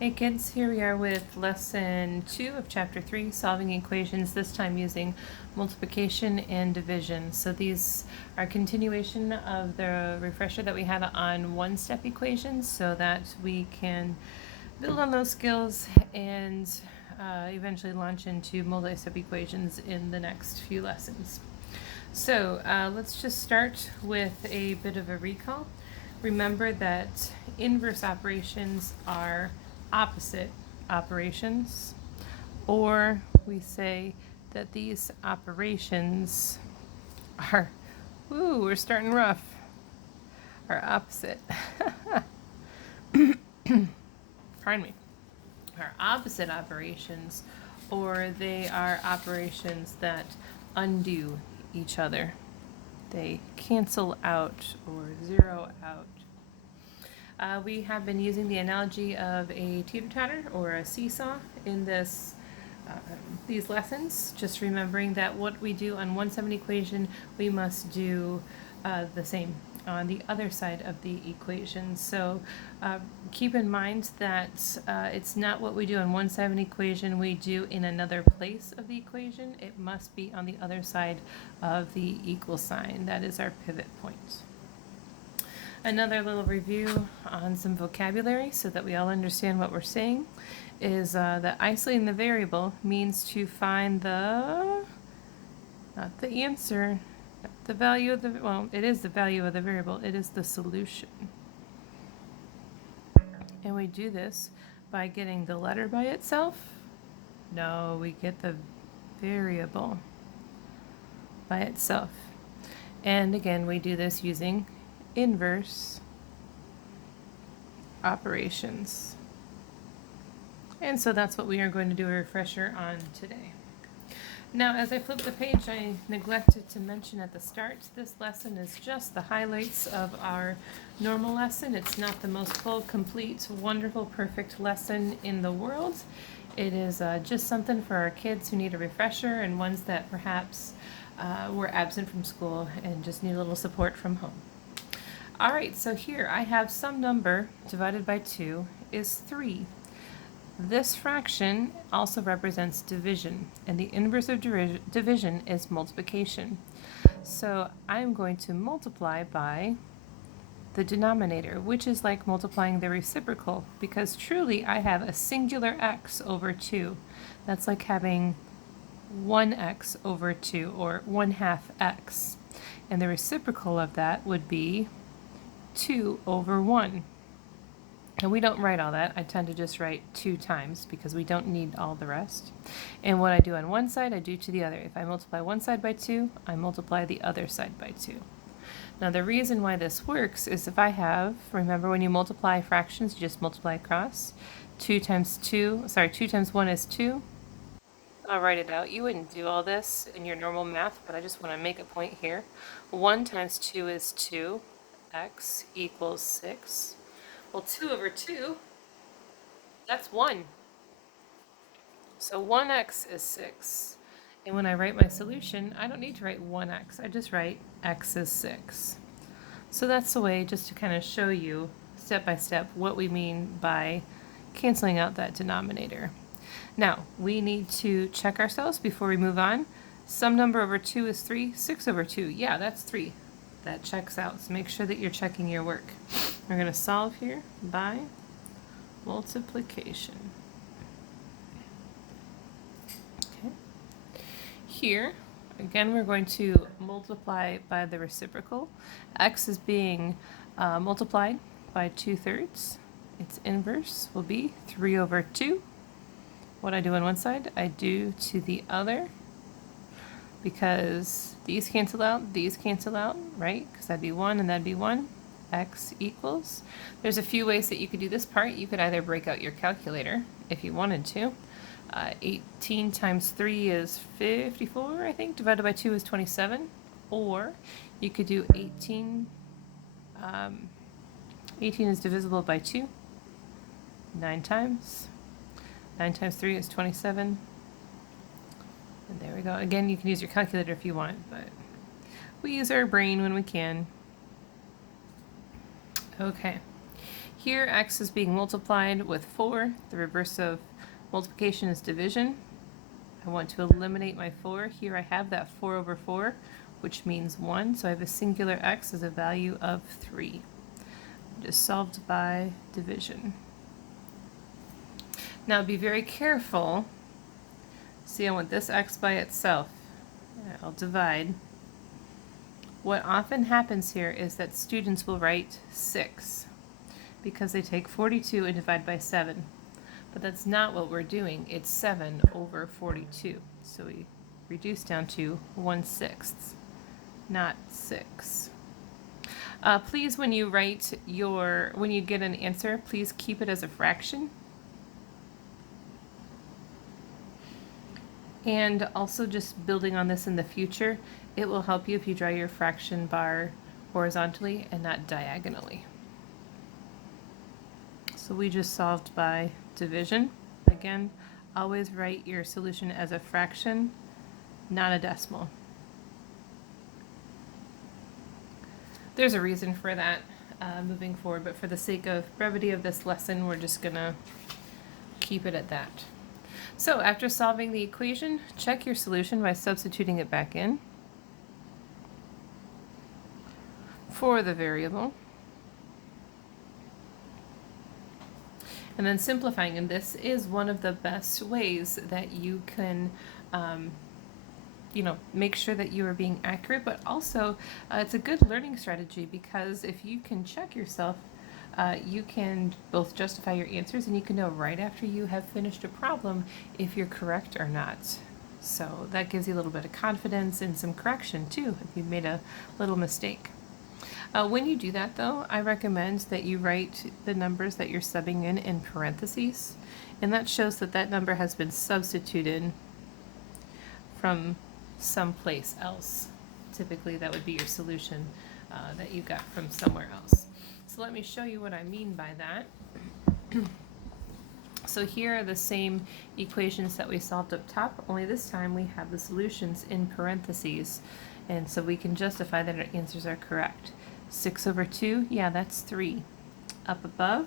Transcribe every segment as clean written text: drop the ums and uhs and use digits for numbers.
Hey kids, here we are with lesson 2 of chapter 3, solving equations, this time using multiplication and division. So these are a continuation of the refresher that we had on one-step equations so that we can build on those skills and eventually launch into multi-step equations in the next few lessons. So let's just start with a bit of a recall. Remember that inverse operations are opposite operations, or we say that these operations are, ooh, we're starting rough, are opposite. Pardon me. Are opposite operations, or they are operations that undo each other. They cancel out or zero out. We have been using the analogy of a teeter-totter or a seesaw in these lessons, just remembering that what we do on one side of an equation, we must do the same on the other side of the equation. So keep in mind that it's not what we do on one side of an equation we do in another place of the equation. It must be on the other side of the equal sign. That is our pivot point. Another little review on some vocabulary so that we all understand what we're saying is that isolating the variable means to find not the answer, not the value of well, it is the value of the variable, it is the solution. And we do this by getting the letter by itself. No, we get the variable by itself. And again, we do this using inverse operations. And so that's what we are going to do a refresher on today. Now, as I flip the page, I neglected to mention at the start, this lesson is just the highlights of our normal lesson. It's not the most full, complete, wonderful, perfect lesson in the world. It is just something for our kids who need a refresher and ones that perhaps were absent from school and just need a little support from home. All right, so here I have some number divided by 2 is 3. This fraction also represents division, and the inverse of division is multiplication. So I'm going to multiply by the denominator, which is like multiplying the reciprocal, because truly I have a singular x over 2. That's like having 1x over 2, or 1/2 x. And the reciprocal of that would be 2 over 1. And we don't write all that. I tend to just write 2 times because we don't need all the rest. And what I do on one side, I do to the other. If I multiply one side by 2, I multiply the other side by 2. Now the reason why this works is if I have, remember when you multiply fractions, you just multiply across. 2 times 1 is 2. I'll write it out. You wouldn't do all this in your normal math, but I just want to make a point here. 1 times 2 is 2. X equals 6. Well, 2 over 2, that's 1. So 1x is 6. And when I write my solution, I don't need to write 1x. I just write x is 6. So that's the way just to kind of show you step by step what we mean by canceling out that denominator. Now, we need to check ourselves before we move on. Some number over 2 is 3. 6 over 2, yeah, that's 3. That checks out, so make sure that you're checking your work. We're going to solve here by multiplication. Okay. Here, again, we're going to multiply by the reciprocal. X is being multiplied by 2/3. Its inverse will be 3 over 2. What I do on one side, I do to the other, because these cancel out, right? Because that'd be 1 and that'd be 1. X equals. There's a few ways that you could do this part. You could either break out your calculator if you wanted to. 18 times 3 is 54, I think. Divided by 2 is 27. Or you could do 18. 18 is divisible by 2. 9 times. 9 times 3 is 27. And there we go. Again, you can use your calculator if you want, but we use our brain when we can. Okay. Here, x is being multiplied with 4. The reverse of multiplication is division. I want to eliminate my 4. Here I have that 4 over 4, which means 1. So I have a singular x as a value of 3. Just solved by division. Now be very careful. See, I want this x by itself. I'll divide. What often happens here is that students will write 6 because they take 42 and divide by 7. But that's not what we're doing. It's 7 over 42. So we reduce down to 1/6, not 6. Please, when you when you get an answer, please keep it as a fraction. And also, just building on this in the future, it will help you if you draw your fraction bar horizontally and not diagonally. So we just solved by division. Again, always write your solution as a fraction, not a decimal. There's a reason for that moving forward, but for the sake of brevity of this lesson, we're just gonna keep it at that. So after solving the equation, check your solution by substituting it back in for the variable. And then simplifying, and this is one of the best ways that you can make sure that you are being accurate, but also it's a good learning strategy because if you can check yourself, you can both justify your answers and you can know right after you have finished a problem if you're correct or not. So that gives you a little bit of confidence and some correction too if you made a little mistake. When you do that though, I recommend that you write the numbers that you're subbing in parentheses, and that shows that that number has been substituted from someplace else. Typically that would be your solution that you got from somewhere else. So let me show you what I mean by that. So here are the same equations that we solved up top, only this time we have the solutions in parentheses, and so we can justify that our answers are correct. 6 over 2, yeah, that's 3. Up above,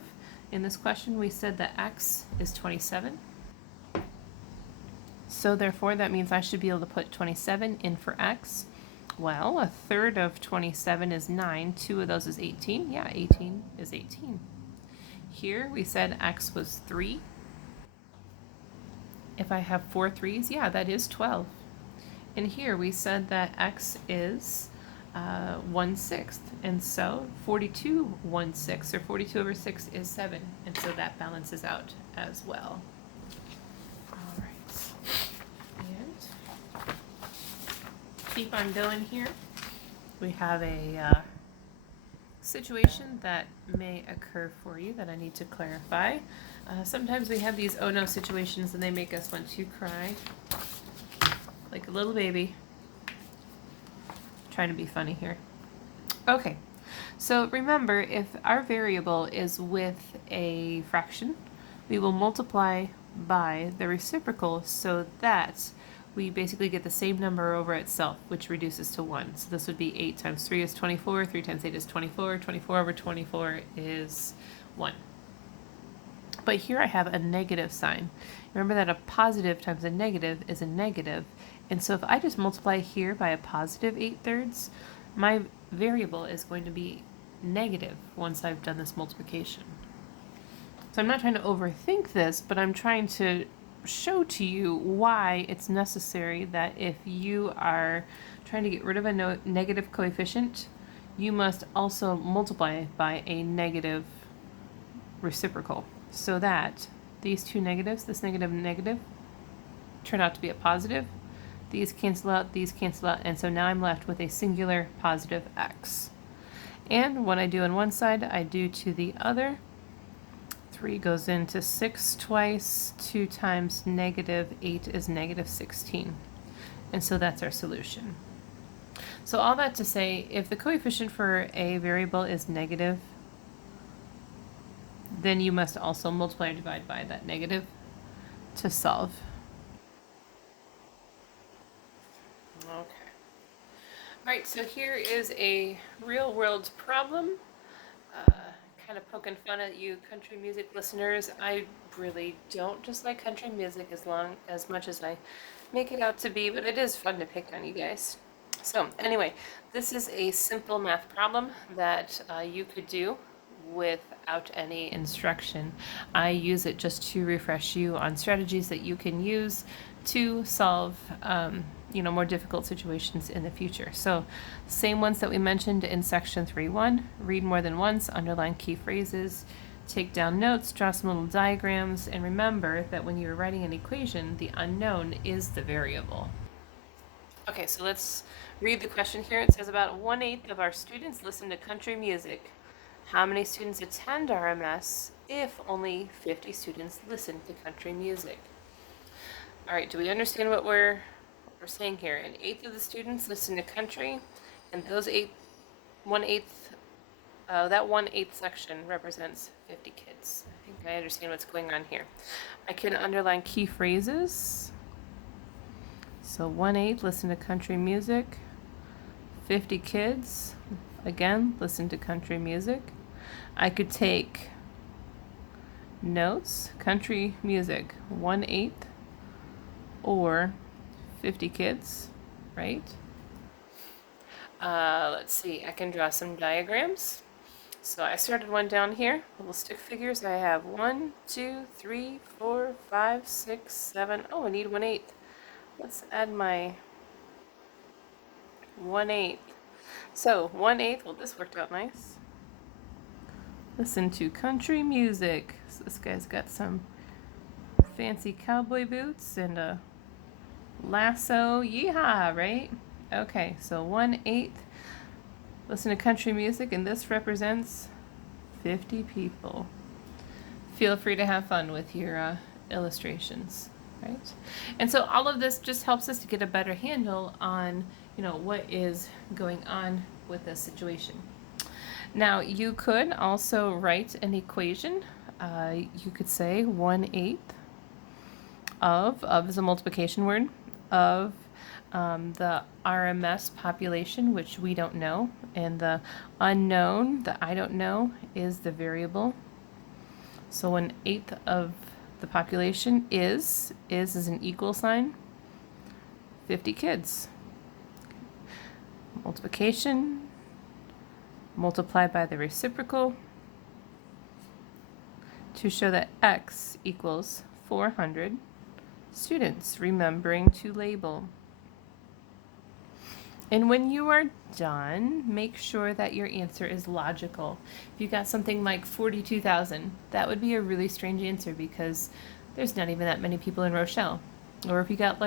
in this question we said that x is 27. So therefore that means I should be able to put 27 in for x. Well, a third of 27 is 9. 2 of those is 18. Yeah, 18 is 18. Here we said x was 3. If I have 4 3s, yeah, that is 12. And here we said that x is 1/6. And so 42 1/6, or 42 over 6 is 7. And so that balances out as well. All right. And keep on going here. We have a situation that may occur for you that I need to clarify. Sometimes we have these oh no situations and they make us want to cry like a little baby. Trying to be funny here. Okay, so remember, if our variable is with a fraction, we will multiply by the reciprocal so that we basically get the same number over itself, which reduces to 1. So this would be 8 times 3 is 24, 3 times 8 is 24, 24 over 24 is 1. But here I have a negative sign. Remember that a positive times a negative is a negative, and so if I just multiply here by a positive 8/3, my variable is going to be negative once I've done this multiplication. So I'm not trying to overthink this, but I'm trying to show to you why it's necessary that if you are trying to get rid of a negative coefficient, you must also multiply by a negative reciprocal so that these two negatives, this negative and negative, turn out to be a positive. These cancel out, and so now I'm left with a singular positive x. And what I do on one side, I do to the other. 3 goes into 6 twice, 2 times negative 8 is negative 16. And so that's our solution. So all that to say, if the coefficient for a variable is negative, then you must also multiply or divide by that negative to solve. Okay. All right, so here is a real world problem, kind kind of poking fun at you country music listeners. I really don't just like country music as much as I make it out to be, but it is fun to pick on you guys. So anyway, this is a simple math problem that you could do without any instruction. I use it just to refresh you on strategies that you can use to solve more difficult situations in the future. So same ones that we mentioned in section 3.1, read more than once, underline key phrases, take down notes, draw some little diagrams, and remember that when you're writing an equation, the unknown is the variable. Okay, so let's read the question here. It says about 1/8 of our students listen to country music. How many students attend RMS if only 50 students listen to country music? All right, do we understand what we're saying here? 1/8 of the students listen to country, and those 1/8, that 1/8 section represents 50 kids. I think I understand what's going on here. I can underline key phrases. So 1/8 listen to country music, 50 kids, again, listen to country music. I could take notes, country music, 1/8 or 50 kids, right? Let's see, I can draw some diagrams. So I started one down here, little stick figures. I have 1, 2, 3, 4, 5, 6, 7. Oh, I need 1/8. Let's add my 1/8. So 1/8, well, this worked out nice. Listen to country music. So this guy's got some fancy cowboy boots and a lasso. Yeehaw, right? Okay, so 1/8 listen to country music, and this represents 50 people. Feel free to have fun with your illustrations, right? And so all of this just helps us to get a better handle on, what is going on with this situation. Now, you could also write an equation. You could say 1/8 of is a multiplication word, of the RMS population, which we don't know, and the unknown, the I don't know, is the variable. So 1/8 of the population is an equal sign, 50 kids. Multiplication, multiply by the reciprocal to show that x equals 400 students, remembering to label. And when you are done, make sure that your answer is logical. If you got something like 42,000, that would be a really strange answer because there's not even that many people in Rochelle. Or if you got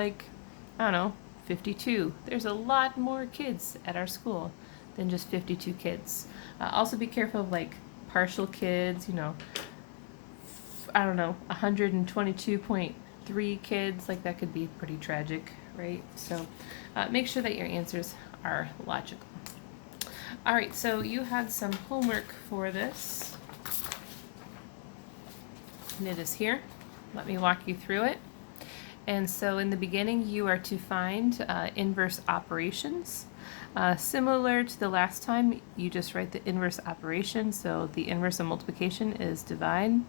52, there's a lot more kids at our school than just 52 kids. Also be careful of partial kids, 122.3 kids, that could be pretty tragic, right? So make sure that your answers are logical. All right, so you had some homework for this, and it is here. Let me walk you through it. And so in the beginning, you are to find inverse operations. Similar to the last time, you just write the inverse operation. So the inverse of multiplication is divide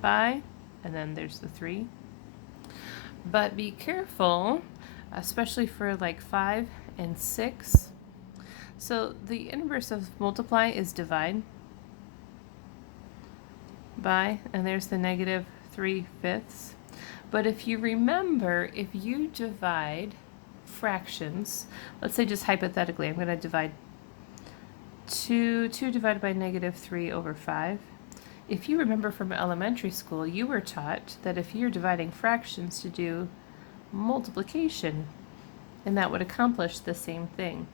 by, and then there's the 3. But be careful, especially for 5 and 6. So the inverse of multiply is divide by, and there's the negative 3/5. But if you remember, if you divide fractions, let's say just hypothetically, I'm going to divide 2 divided by negative 3 over 5. If you remember from elementary school, you were taught that if you're dividing fractions to do multiplication, and that would accomplish the same thing.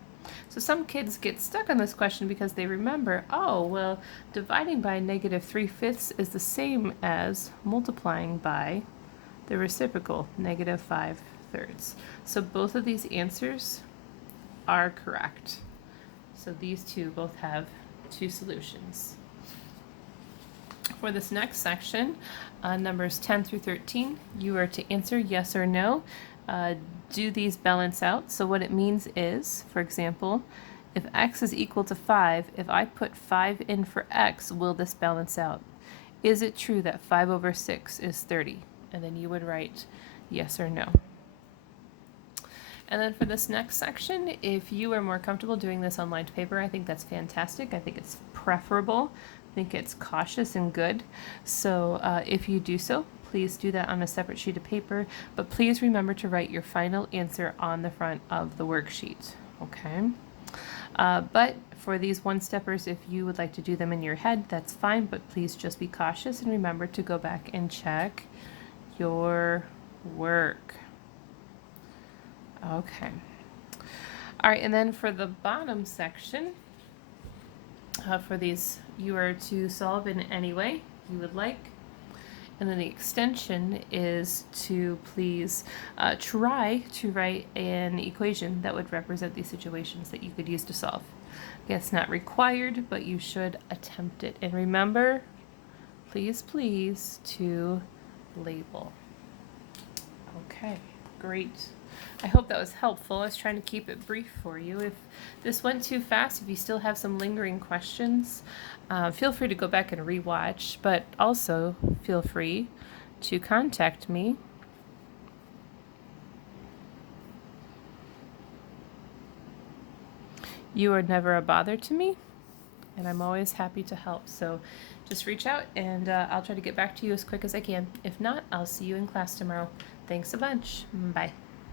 So some kids get stuck on this question because they remember, oh, well, dividing by negative 3/5 is the same as multiplying by the reciprocal, negative 5/3. So both of these answers are correct. So these two both have 2 solutions. For this next section, numbers 10 through 13, you are to answer yes or no. Do these balance out? So what it means is, for example, If x is equal to 5, if I put 5 in for x, will this balance out? Is it true that 5 over 6 is 30? And then you would write yes or no. And then for this next section, if you are more comfortable doing this on lined paper, I think that's fantastic. I think it's preferable. I think it's cautious and good. So if you do so, please do that on a separate sheet of paper. But please remember to write your final answer on the front of the worksheet. Okay? But for these one-steppers, if you would like to do them in your head, that's fine. But please just be cautious and remember to go back and check your work. Okay. All right, and then for the bottom section, for these, you are to solve in any way you would like. And then the extension is to please try to write an equation that would represent these situations that you could use to solve. Again, it's not required, but you should attempt it. And remember, please, to label. Okay, great. I hope that was helpful. I was trying to keep it brief for you. If this went too fast, if you still have some lingering questions, feel free to go back and rewatch, but also feel free to contact me. You are never a bother to me, and I'm always happy to help. So just reach out, and I'll try to get back to you as quick as I can. If not, I'll see you in class tomorrow. Thanks a bunch. Bye.